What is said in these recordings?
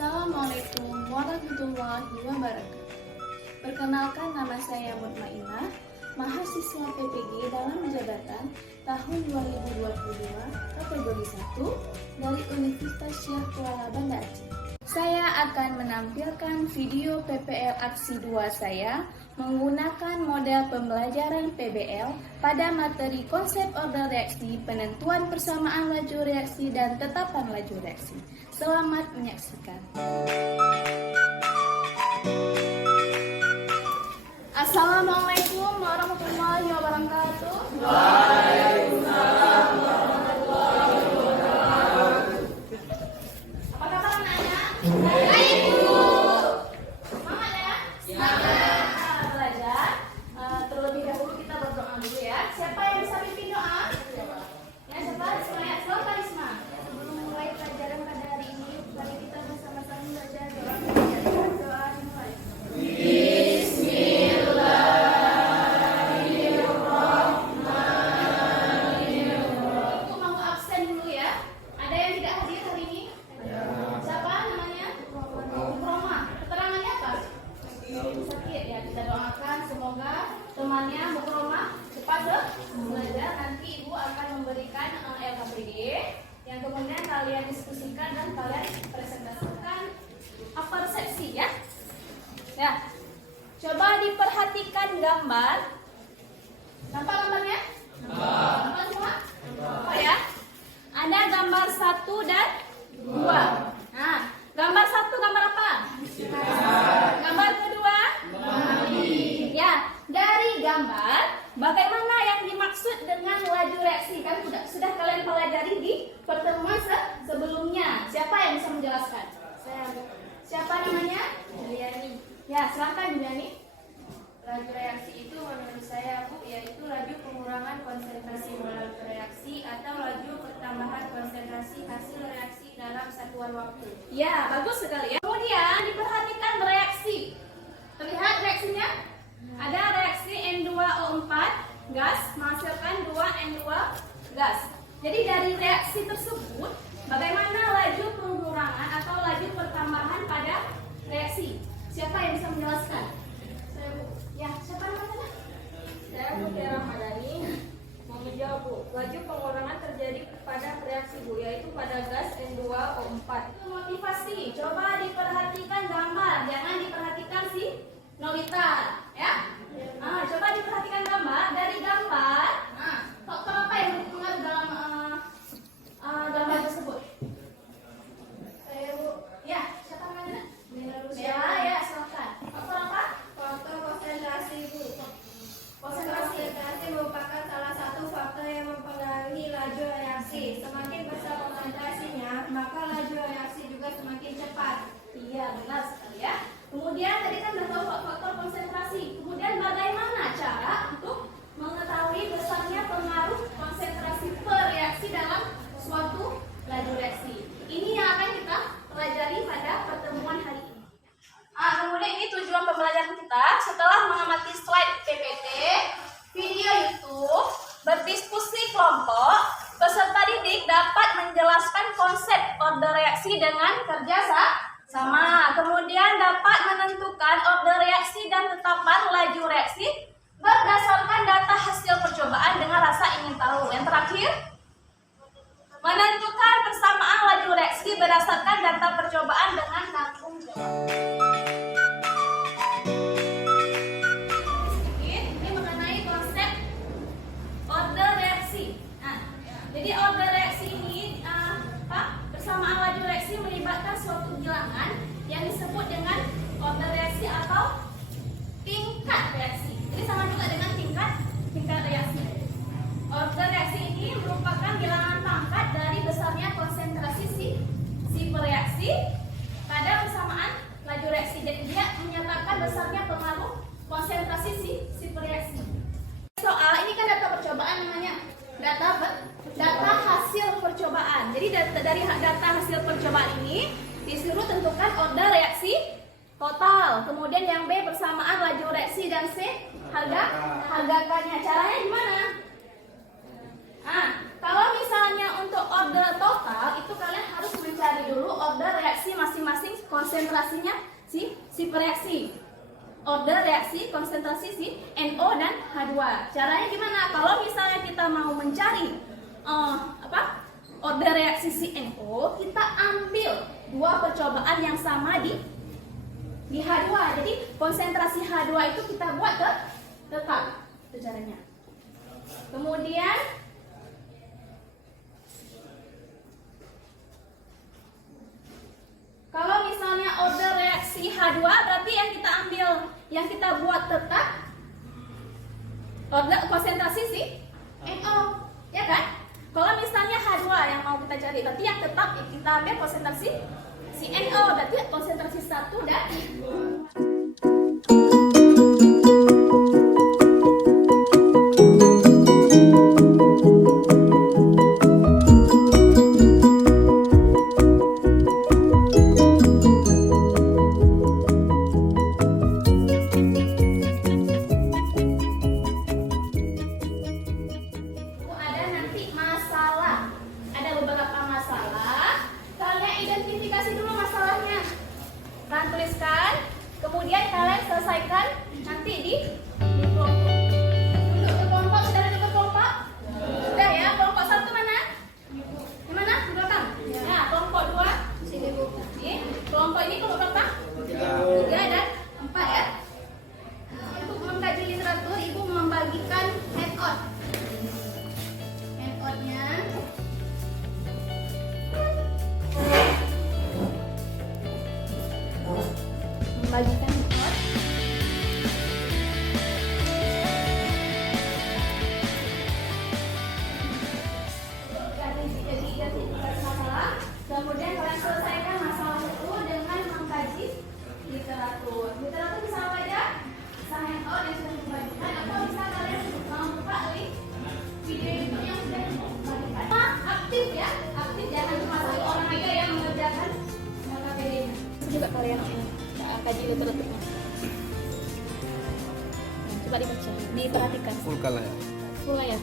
Assalamualaikum warahmatullahi wabarakatuh. Perkenalkan, nama saya Mutmainah, mahasiswa PPG dalam jabatan tahun 2022 kategori 1 dari Universitas Syekh Kuala Banda Aceh. Saya akan menampilkan video PPL Aksi 2 saya menggunakan model pembelajaran PBL pada materi konsep order reaksi, penentuan persamaan laju reaksi, dan tetapan laju reaksi. Selamat menyaksikan. Assalamualaikum warahmatullahi wabarakatuh. Waalaikumsalam warahmatullahi wabarakatuh. Apa kabar anak-anak? Baik, Bu. Semangat ya? Semangat. Belajar. Terlebih dahulu kita berdoa dulu ya. Siapa yang bisa pimpin doa? Ya, siapa? Isma. Silakan Isma. Sebelum mulai pelajaran pada hari ini, mari kita bersama-sama belajar doa. Doa dimulai. Ibu mau absen dulu ya. Ada yang tidak hadir hari ini? Siapa namanya? Roma. Keterangannya apa? Sakit ya. Kita doakan semoga temannya Bu Roma cepat belajar. Nanti Ibu akan memberikan LKPD yang kemudian kalian diskusikan dan kalian presentasikan persepsi ya. Ya. Coba diperhatikan gambar. Nampak gambarnya? Nampak semua? Nampak ya? Ada gambar 1 dan 2. Nah, gambar 1 gambar apa? Gambar kedua? Ya, dari gambar bagaimana yang dimaksud dengan laju reaksi? Kan sudah kalian pelajari di pertemuan sebelumnya. Siapa yang bisa menjelaskan? Saya Siapa namanya? Juliani. Ya, silakan Juliani. Laju reaksi itu menurut saya, Bu, yaitu laju pengurangan konsentrasi molekul reaksi atau laju pertambahan konsentrasi hasil reaksi dalam satuan waktu. Ya, bagus sekali ya. Kemudian diperhatikan reaksi. Terlihat reaksinya? Ada reaksi N2O4 gas menghasilkan 2N2 gas. Jadi dari reaksi tersebut, bagaimana laju pengurangan atau laju pertambahan pada reaksi? Siapa yang bisa menjelaskan? Saya, Bu. Ya, siapa namanya? Saya Mutiara Madani. Mau menjawab, Bu. Laju pengurangan terjadi pada reaksi, Bu, yaitu pada gas N2O4. Itu motivasi. Coba diperhatikan gambar, jangan diperhatikan si Nolita, ya. Coba diperhatikan gambar. Dari gambar, faktor apa yang berpengaruh dalam gambar tersebut? Saya, Bu. Ya, siapa namanya? Bella Bella, ya, silakan. Faktor apa? Faktor konsentrasi, Bu. Konsentrasi. Konsentrasi merupakan salah satu faktor yang mempengaruhi laju reaksi. Semakin besar konsentrasinya, maka laju reaksi juga semakin cepat. Iya, benar sekali ya. Kemudian tadi kan sudah tahu faktor konsentrasi. Kemudian bagaimana cara untuk mengetahui besarnya pengaruh konsentrasi per reaksi dalam suatu laju reaksi? Ini yang akan kita pelajari pada pertemuan hari ini. Kemudian ini tujuan pembelajaran kita. Setelah mengamati slide PPT, video YouTube, berdiskusi kelompok, peserta didik dapat menjelaskan konsep order reaksi dengan kerja sama. Kemudian dapat menentukan order reaksi dan tetapan laju reaksi berdasarkan data hasil percobaan dengan rasa ingin tahu. Yang terakhir, menentukan persamaan laju reaksi berdasarkan data percobaan dengan tanggung jawab. Ini mengenai konsep order reaksi. Jadi order reaksi ini persamaan laju reaksi melibatkan suatu bilangan yang disebut dengan order reaksi atau tingkat reaksi. Jadi sama juga dengan tingkat reaksi. Order reaksi ini merupakan bilangan pangkat dari besarnya konsentrasi si pereaksi pada persamaan laju reaksi. Jadi dia menyatakan besarnya pengaruh konsentrasi si pereaksi. Soal ini kan data percobaan namanya. Data hasil percobaan. Jadi dari data hasil percobaan ini disuruh tentukan order reaksi total. Kemudian yang B persamaan laju reaksi dan C harga-harganya. Caranya gimana? Kalau misalnya untuk order total itu kalian harus mencari dulu order reaksi masing-masing konsentrasinya si pereaksi. Order reaksi konsentrasi si NO dan H2. Caranya gimana? Kalau misalnya kita mau mencari order reaksi si NO, kita ambil dua percobaan yang sama di H2. Jadi konsentrasi H2 itu kita buat tetap. Itu caranya. Kemudian kalau misalnya order reaksi H2 berarti yang kita buat tetap order konsentrasi si NO, ya kan? Kalau misalnya H2 yang mau kita cari, berarti yang tetap kita ambil konsentrasi si NO, berarti konsentrasi 1 dan tuliskan, kemudian kalian selesaikan nanti di kelompok. Untuk ke kelompok, sudah ada ke kelompok? Sudah ya, kelompok 1 mana? Di mana? Di belakang? Ya, kelompok 2 sini Bu. Kelompok ini kelompok berapa? 3 dan 4 ya. Untuk mengkaji literatur, Ibu membagikan handout. Handoutnya membagikan handout. Jadi identifikasi masalah, kemudian kalian selesaikan masalah itu dengan mengkaji literatur. Literatur bisa apa aja? Bisa handout yang sudah dibagikan, atau bisa kalian membuka link video YouTube yang sudah dibagikan. Aktif ya, aktif, jangan cuma satu orang aja yang mengerjakan KPD-nya. Juga kalian kaji literaturnya. Coba dibaca, diperhatikan. Full lah ya. Full ya.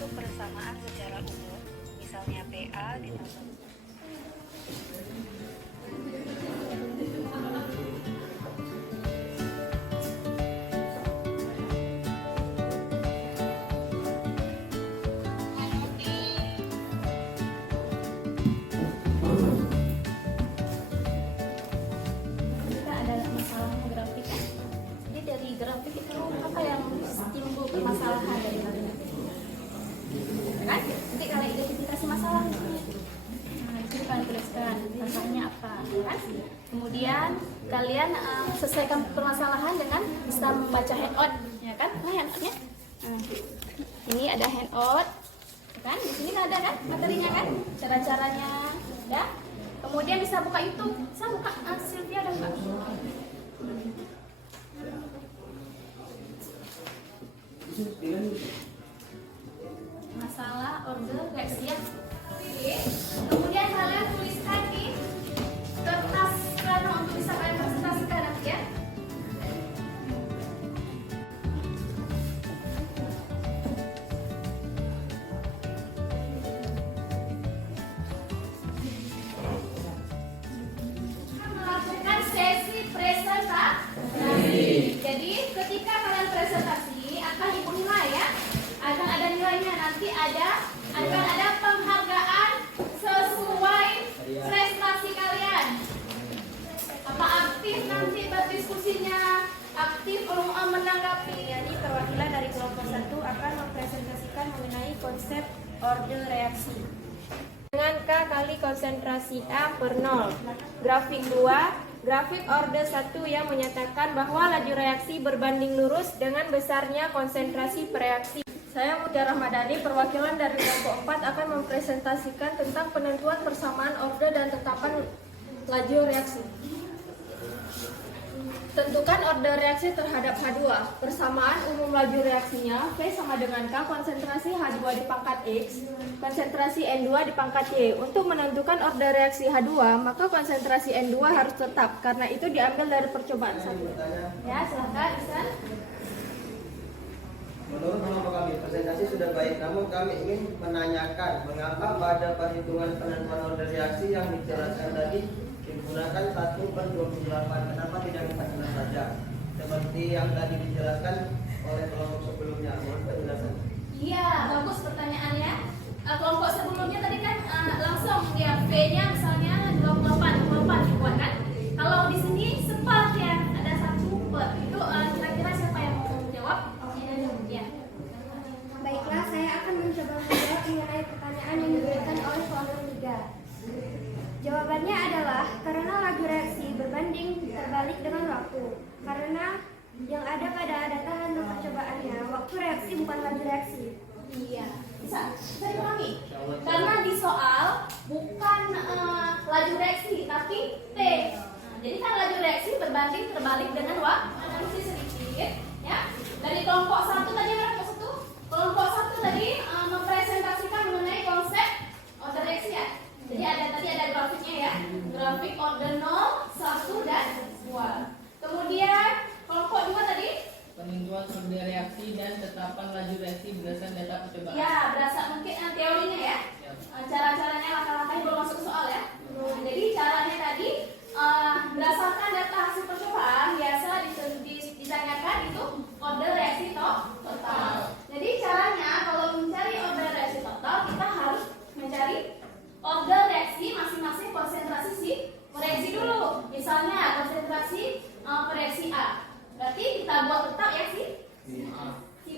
Untuk persamaan secara umum, misalnya PA ditambah Kita ada masalah grafik. Jadi dari grafik itu apa yang timbul permasalahan dari grafik? Kan? Nanti kalian identifikasi masalah di sini. Nah, di sini kalian tuliskan masalahnya apa, kan? Kemudian kalian selesaikan permasalahan dengan bisa membaca handout, ya kan? Nah, handoutnya. Nah, ini ada handout, kan? Di sini ada kan materinya kan? Cara-caranya, ya. Kemudian bisa buka YouTube. Bisa buka Sylvia dan Mbak. Masalah order reaksi ya. Kemudian kalian tuliskan di kertas plano untuk bisa kalian presentasikan nanti ya. Melakukan sesi presentasi. Jadi ketika kalian presentasi akan Ibu nilai ya. Akan ada nilainya, nanti akan ada penghargaan sesuai prestasi kalian. Apa aktif nanti berdiskusinya, aktif menanggapi. Jadi perwakilan dari kelompok 1 akan mempresentasikan mengenai konsep order reaksi. Dengan K kali konsentrasi A per 0. Grafik 2, grafik order 1 yang menyatakan bahwa laju reaksi berbanding lurus dengan besarnya konsentrasi per reaksi. Saya Mutiara Rahmadani, perwakilan dari kelompok 4 akan mempresentasikan tentang penentuan persamaan order dan tetapan laju reaksi. Tentukan order reaksi terhadap H2. Persamaan umum laju reaksinya V sama dengan K konsentrasi H2 di pangkat X, konsentrasi N2 di pangkat Y. Untuk menentukan order reaksi H2, maka konsentrasi N2 harus tetap, karena itu diambil dari percobaan 1. Ya, silakan Isan. sudah baik, namun kami ingin menanyakan mengapa pada perhitungan penentuan order reaksi yang dijelaskan tadi digunakan 1/28, kenapa tidak 14 saja seperti yang tadi dijelaskan oleh kelompok sebelumnya? Mohon penjelasan. Iya, bagus pertanyaannya. Kelompok sebelumnya tadi kan langsung ya V-nya misalnya 28 dibuat kan. Kalau di sini sempat ya ada 1/. Itu kira-kira siapa yang mau menjawab? Ya. Baiklah, saya akan mencoba menjawab mengenai pertanyaan yang diberikan oleh kelompok 3. Jawabannya adalah karena laju reaksi berbanding terbalik dengan waktu. Karena yang ada pada data hasil percobaannya, waktu reaksi bukan laju reaksi. Iya, bisa dipahami. Karena di soal bukan laju reaksi, tapi T. Jadi kan laju reaksi berbanding terbalik dengan waktu. Analisis sedikit, ya. Dari kelompok 1 tadi berapa satu? Kelompok 1 tadi mempresentasikan mengenai konsep order reaksi ya. Jadi tadi ada grafiknya ya. Grafik order 0, 1 dan 2. Kemudian kelompok 2 tadi penentuan order reaksi dan tetapan laju reaksi berdasarkan data percobaan. ya, berasa mungkin teorinya ya. Cara-caranya langkah-langkahnya belum masuk ke soal ya. Jadi caranya tadi berdasarkan data hasil percobaan biasa ditanyakan itu order reaksi total. Jadi caranya kalau mencari order reaksi total kita harus mencari order reaksi masing-masing konsentrasi si reaksi dulu. Misalnya konsentrasi reaksi A. Berarti kita buat tetap ya si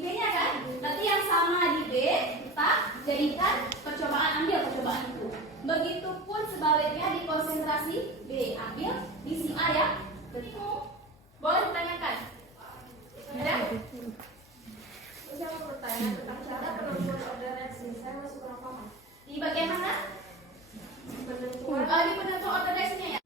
B-nya kan. Berarti yang sama di B kita jadikan percobaan, ambil percobaan itu. Begitupun sebaliknya di konsentrasi B, ambil di si A ya. Betul. Boleh ditanyakan? Ada? Saya mau bertanya tentang cara penentuan order reaksi. Saya masih kurang paham. Di bagian mana? Penentuan Di penentuan order reaksinya ya.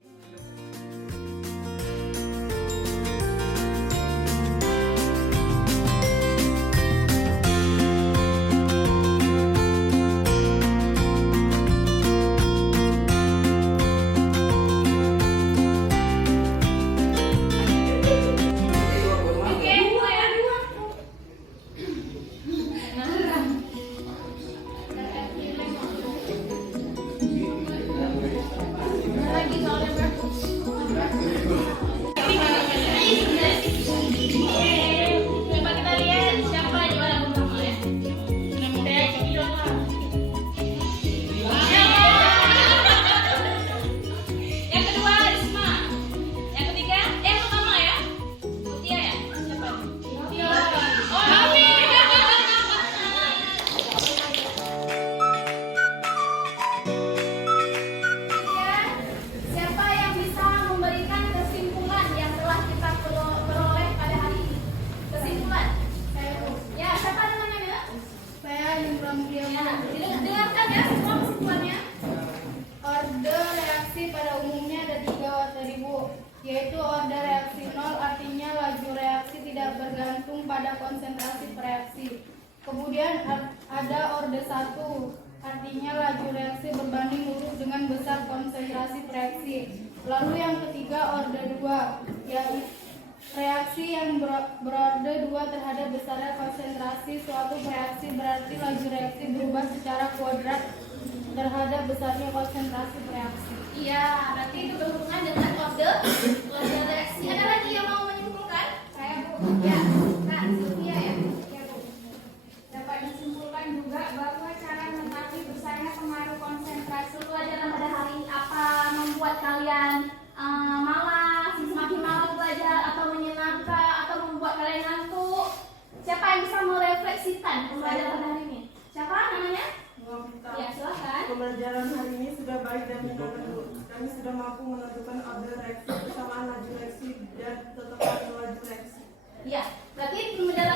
Coba kita lihat siapa yang juara pertama ya. Yang kedua Risma. Yang ketiga, yang pertama ya. Mutia ya. Siapa? Mutia. Oh, Hafi. Siapa yang bisa memberikan kesimpulan yang telah kita peroleh pada hari ini? Kesimpulan. Ya, siapa namanya? saya Imran Ya, dengarkan ya semua kesimpulannya. Order reaksi pada umumnya ada 3 atribut, yaitu order reaksi 0 artinya laju reaksi tidak bergantung pada konsentrasi reaksi. Kemudian ada order 1 artinya laju reaksi berbanding lurus dengan besar konsentrasi reaksi. Lalu yang ketiga order 2, yaitu reaksi yang berorder 2 terhadap besarnya konsentrasi suatu reaksi, berarti laju reaksi berubah secara kuadrat terhadap besarnya konsentrasi reaksi. Iya, berarti itu berhubungan dengan order reaksi. Ada lagi yang mau menyimpulkan? Saya Bu. Ya, nah, Sylvia ya. Ya, Bu. Dapat disimpulkan juga bahwa cara mengetahui besarnya pengaruh konsentrasi Pelajaran pada hari ini apa membuat kalian malas, semakin malas belajar atau menyenangkan atau membuat kalian ngantuk? Siapa yang bisa merefleksikan pembelajaran pada hari ini? Siapa namanya? Ya, silakan. Pembelajaran hari ini sudah baik dan menentukan. Kami sudah mampu menentukan order reaksi, kesamaan laju reaksi dan tetapan laju reaksi. Ya, berarti pembelajaran